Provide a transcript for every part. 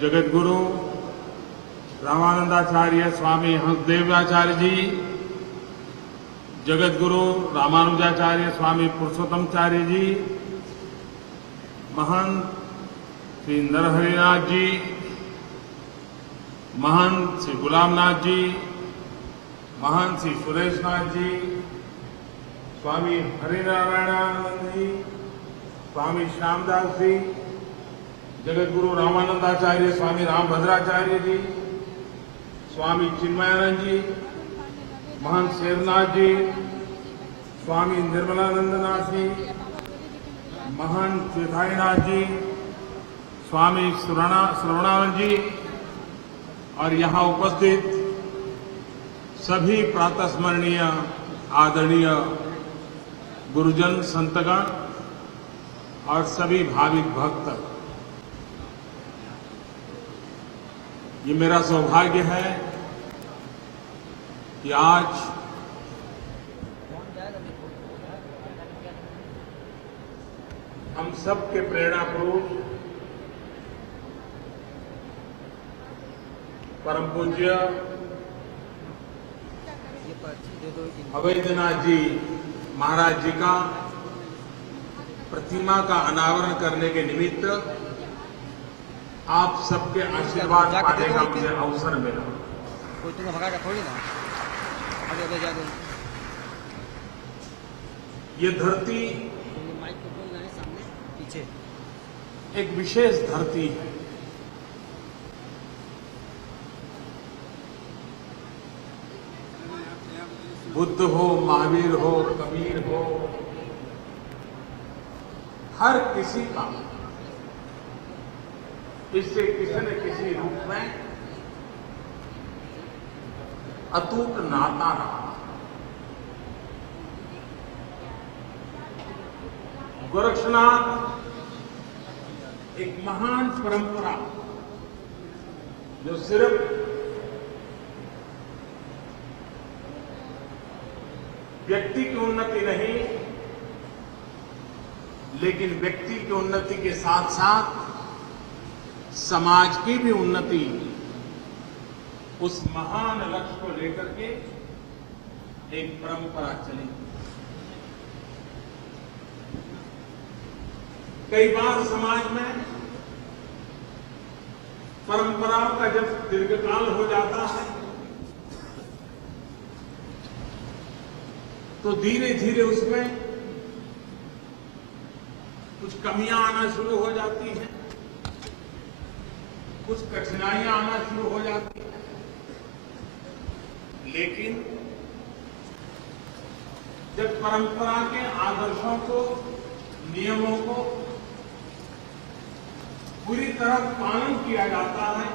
जगतगुरु रामानंदाचार्य स्वामी हंसदेवाचार्य जी, जगतगुरु रामानुजाचार्य स्वामी पुरुषोत्तमचार्य जी, महंत श्री नरहरिनाथ जी, महंत श्री गुलामनाथ जी, महंत श्री सुरेशनाथ जी, स्वामी हरिनारायणानंद जी, स्वामी श्यामदास जी, जगतगुरु रामानंदाचार्य स्वामी रामभद्राचार्य जी, स्वामी चिन्मयानंद जी, महंत शेरनाथ जी, स्वामी निर्मलानंदनाथ जी, महंत श्वेताईनाथ जी, स्वामी श्रवणानंद जी और यहां उपस्थित सभी प्रातस्मरणीय आदरणीय गुरुजन संतगण और सभी भाविक भक्त, ये मेरा सौभाग्य है कि आज हम सबके प्रेरणा पुरुष परम पूज्य अवैधनाथ जी महाराज जी का प्रतिमा का अनावरण करने के निमित्त आप सबके आशीर्वाद पाने का मुझे अवसर मिला। ये धरती एक विशेष धरती है। बुद्ध हो, महावीर हो, कबीर हो, हर किसी का इससे किसी न किसी रूप में अटूट नाता रहा। गोरक्षनाथ एक महान परंपरा जो सिर्फ व्यक्ति की उन्नति नहीं, लेकिन व्यक्ति की उन्नति के साथ साथ समाज की भी उन्नति, उस महान लक्ष्य को लेकर के एक परंपरा चली। कई बार समाज में परंपराओं का जब दीर्घकाल हो जाता है तो धीरे धीरे उसमें कुछ कमियां आना शुरू हो जाती हैं, कुछ कठिनाइयां आना शुरू हो जाती हैं। लेकिन जब परंपरा के आदर्शों को, नियमों को पूरी तरह पालन किया जाता है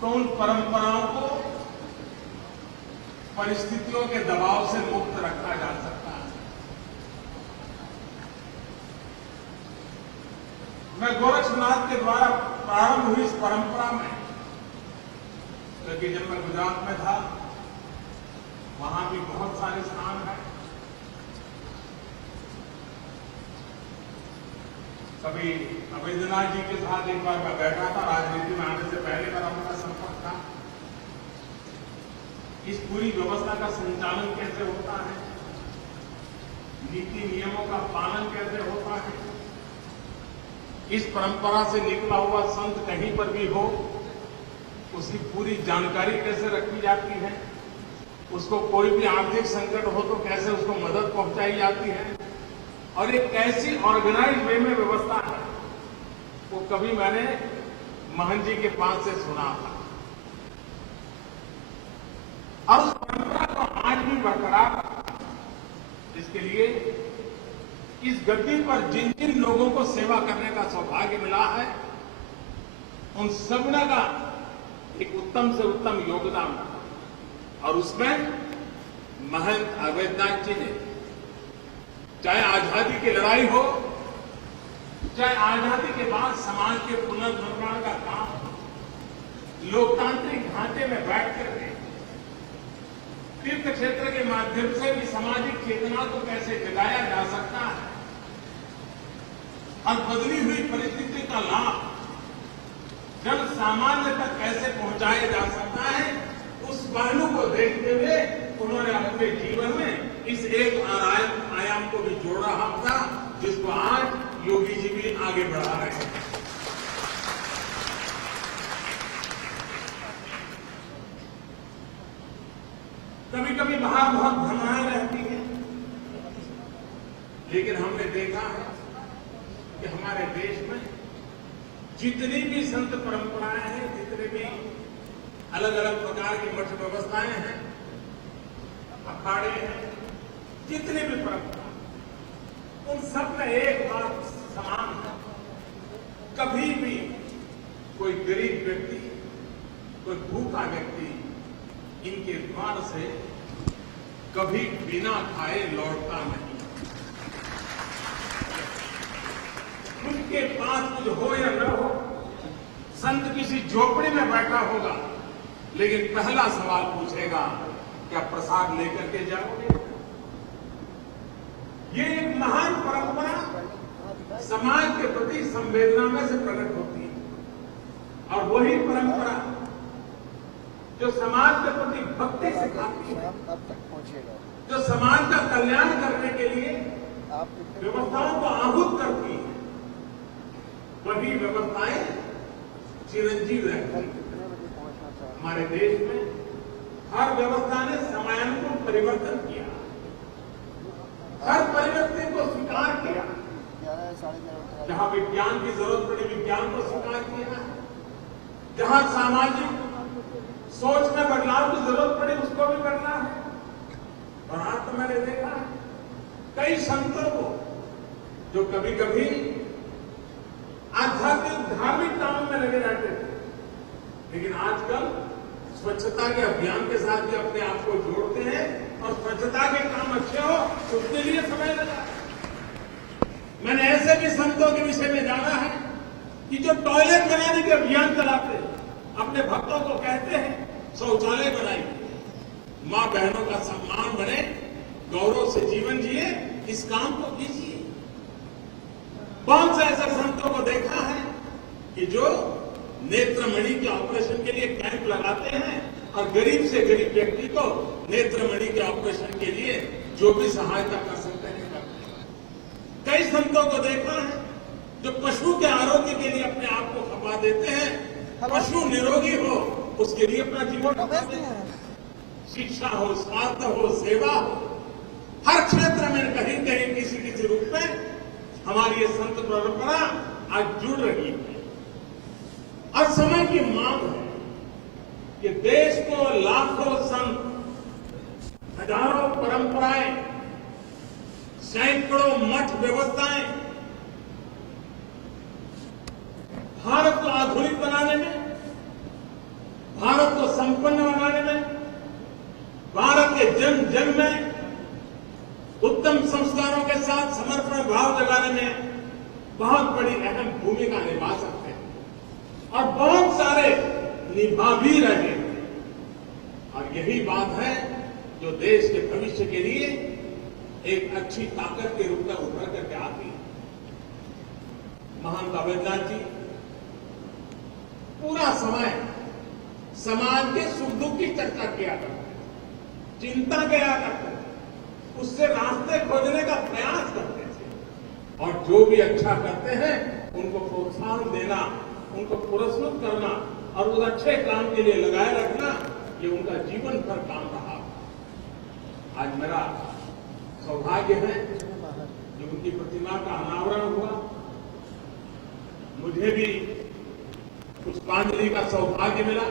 तो उन परंपराओं को परिस्थितियों के दबाव से मुक्त रखा जा सकता है। मैं गोरक्षनाथ के द्वारा प्रारंभ हुई इस परंपरा में, क्योंकि जब मैं गुजरात में था वहां भी बहुत सारे स्थान हैं। कभी अवैधनाथ जी के साथ एक बार मैं बैठा था, राजनीति में आने से पहले मेरा उनका संपर्क था। इस पूरी व्यवस्था का संचालन कैसे होता है, नीति नियमों का पालन कैसे होता है, इस परंपरा से निकला हुआ संत कहीं पर भी हो उसकी पूरी जानकारी कैसे रखी जाती है, उसको कोई भी आर्थिक संकट हो तो कैसे उसको मदद पहुंचाई जाती है, और एक कैसी ऑर्गेनाइज वे में व्यवस्था है, वो कभी मैंने महंत जी के पास से सुना था। और उस परंपरा को आज भी बरकरार रखा, इसके लिए इस गद्दी पर जिन जिन लोगों को सेवा करने का सौभाग्य मिला है उन सबने का एक उत्तम से उत्तम योगदान, और उसमें महंत अवैधनाथ जी ने, चाहे आजादी की लड़ाई हो, चाहे आजादी के बाद समाज के पुनर्निर्माण का काम हो, लोकतांत्रिक ढांचे में बैठ करके तीर्थ क्षेत्र के माध्यम से भी सामाजिक चेतना को कैसे जगाया जा सकता है और बदली हुई परिस्थिति पहुंचाया जा सकता है, उस पहलू को देखते हुए उन्होंने अपने जीवन में इस एक आयाम को भी जोड़ा था, जिसको आज योगी जी भी आगे बढ़ा रहे हैं। कभी कभी बाहर बहुत घटनाएं रहती हैं, लेकिन हमने देखा है कि हमारे देश में जितनी भी संत परंपराएं हैं, जितने भी अलग अलग प्रकार की मठ व्यवस्थाएं हैं, अखाड़े हैं, जितनी भी परंपरा, उन सब में एक बात समान है। कभी भी कोई गरीब व्यक्ति, कोई भूखा व्यक्ति इनके द्वार से कभी बिना खाए लौटता नहीं। उनके पास कुछ हो या न हो, संत किसी झोपड़ी में बैठा होगा, लेकिन पहला सवाल पूछेगा, क्या प्रसाद लेकर के जाओगे? ये एक महान परंपरा समाज के प्रति संवेदना में से प्रकट होती है, और वही परंपरा जो समाज के प्रति भक्ति सिखाती है, जो समाज का कल्याण करने के लिए व्यवस्थाओं को आहूत करती है, वही व्यवस्थाएं चिरंजीव रहती हैं। हमारे देश में हर व्यवस्था ने समयानुकूल परिवर्तन किया, हर परिवर्तन को स्वीकार किया। जहां विज्ञान की जरूरत पड़ी, विज्ञान को स्वीकार किया। जहां सामाजिक सोच में बदलाव की जरूरत पड़ी, उसको भी करना है। और आज तो मैंने देखा है कई संतों को जो कभी कभी आध्यात्मिक धार्मिक कामों में लगे रहते थे, लेकिन आजकल स्वच्छता के अभियान के साथ भी अपने आप को जोड़ते हैं, और स्वच्छता के काम अच्छे हो उसके लिए समय लगा। मैंने ऐसे भी संतों के विषय में जाना है कि जो टॉयलेट बनाने के अभियान चलाते हैं, अपने भक्तों को कहते हैं शौचालय बनाइए, मां बहनों का सम्मान बने, गौरव से जीवन जिए, इस काम को कीजिए। बहुत से ऐसे संतों को देखा है कि जो नेत्रमणि के ऑपरेशन के लिए कैंप लगाते हैं, और गरीब से गरीब व्यक्ति को नेत्रमणि के ऑपरेशन के लिए जो भी सहायता कर सकते हैं करते हैं। कई संतों को देखा है जो पशु के आरोग्य के लिए अपने आप को खपा देते हैं, पशु निरोगी हो उसके लिए अपना जीवन खपा देते हैं। शिक्षा हो, स्वास्थ्य हो, सेवा हो, हर क्षेत्र में कहीं कहीं किसी किसी रूप में हमारी ये संत परंपरा आज जुड़ रही है। और समय की मांग है कि देश को लाखों संत, हजारों परंपराएं, सैकड़ों मठ व्यवस्थाएं भारत को आधुनिक बनाने में, भारत को संपन्न बनाने में, भारत के जन जन में उत्तम संस्कारों के साथ समर्पण भाव जगाने में बहुत बड़ी अहम भूमिका निभा सकते हैं, और बहुत सारे निभा भी रहे हैं। और यही बात है जो देश के भविष्य के लिए एक अच्छी ताकत के रूप में उभर करके आती है। महंत अवैधनाथ जी पूरा समय समाज के सुख दुख की चर्चा किया करते थे, चिंता किया करते थे, उससे रास्ते खोजने का प्रयास करते थे, और जो भी अच्छा करते हैं उनको प्रोत्साहन देना, उनको पुरस्कृत करना और उस अच्छे काम के लिए लगाए रखना, ये उनका जीवन भर काम रहा। आज मेरा सौभाग्य है जो उनकी प्रतिमा का अनावरण हुआ, मुझे भी पुष्पांजलि का सौभाग्य मिला।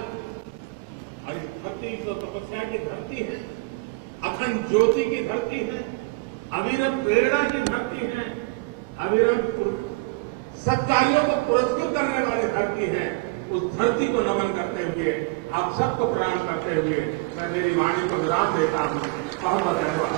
और इस धरती तो तपस्या की धरती है, अखंड ज्योति की धरती है, अविरत प्रेरणा की धरती है, अविरत सत्कार्यों को पुरस्कृत करने वाली धरती है। उस धरती को नमन करते हुए, आप सबको प्रणाम करते हुए मैं मेरी वाणी को विराम देता हूं। बहुत बहुत धन्यवाद।